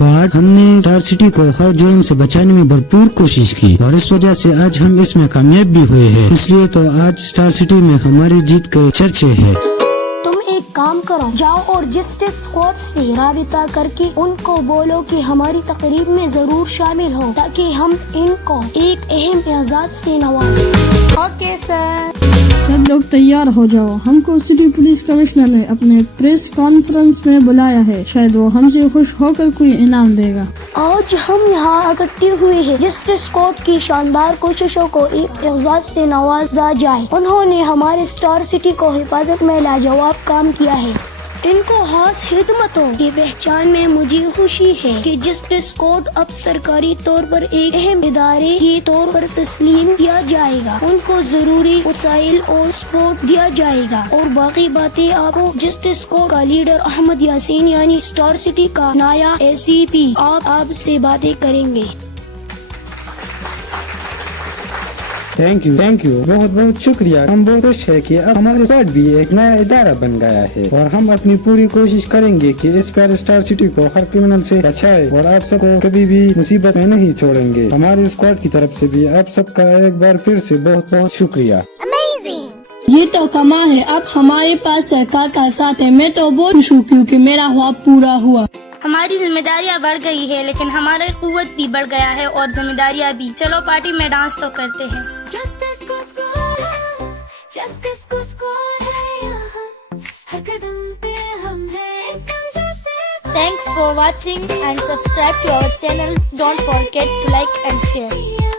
Squad, हमने star city को हर जुर्म से बचाने में भरपूर कोशिश की और इस वजह से आज हम इसमें कामयाब भी हुए हैं। इसलिए तो आज स्टार सिटी में हमारी जीत के चर्चे हैं। काम करो, जाओ और जस्टिस स्क्वाड से राबिता करके उनको बोलो कि हमारी तकरीब में जरूर शामिल हो ताकि हम इनको एक अहम एजाज से नवाजें। Okay sir. सब लोग तैयार हो जाओ, हमको सिटी पुलिस कमिश्नर ने अपने प्रेस कॉन्फ्रेंस में बुलाया है। शायद वो हमसे खुश होकर कोई इनाम देगा। आज हम यहाँ इकट्ठे हुए हैं जस्टिस स्क्वाड की शानदार कोशिशों को एक एजाज से नवाजा जाए। उन्होंने हमारे स्टार सिटी को हिफाजत में लाजवाब काम किया है। इनको खास खिदमतों की पहचान में मुझे खुशी है कि जस्टिस स्क्वाड अब सरकारी तौर पर एक अहम इदारे के तौर पर तस्लीम किया जाएगा। उनको जरूरी वसाइल और सपोर्ट दिया जाएगा और बाकी बातें आपको जस्टिस स्क्वाड का लीडर अहमद यासीन यानी स्टार सिटी का नया ACP आपसे बातें करेंगे। थैंक यू, बहुत बहुत शुक्रिया। हम बहुत खुश है कि अब हमारे साथ भी एक नया इदारा बन गया है और हम अपनी पूरी कोशिश करेंगे कि इस पर स्टार सिटी को हर क्रिमिनल से बचाए और आप सबको कभी भी मुसीबत में नहीं छोड़ेंगे। हमारे स्क्वाड की तरफ से भी आप सबका एक बार फिर से बहुत बहुत शुक्रिया। ये तो कमाल है, अब हमारे पास सरकार का साथ है। मैं तो बहुत खुश हूँ क्योंकि मेरा ख्वाब पूरा हुआ। हमारी जिम्मेदारियाँ बढ़ गई है लेकिन हमारा कुव्वत भी बढ़ गया है और जिम्मेदारियाँ भी। चलो पार्टी में डांस तो करते हैं। जस्टिस को स्क्वाड है, जस्टिस को स्क्वाड है यहाँ, हर कदम पे हम हैं कमजोर से। Thanks for watching and subscribe to our channel. Don't forget to like and share.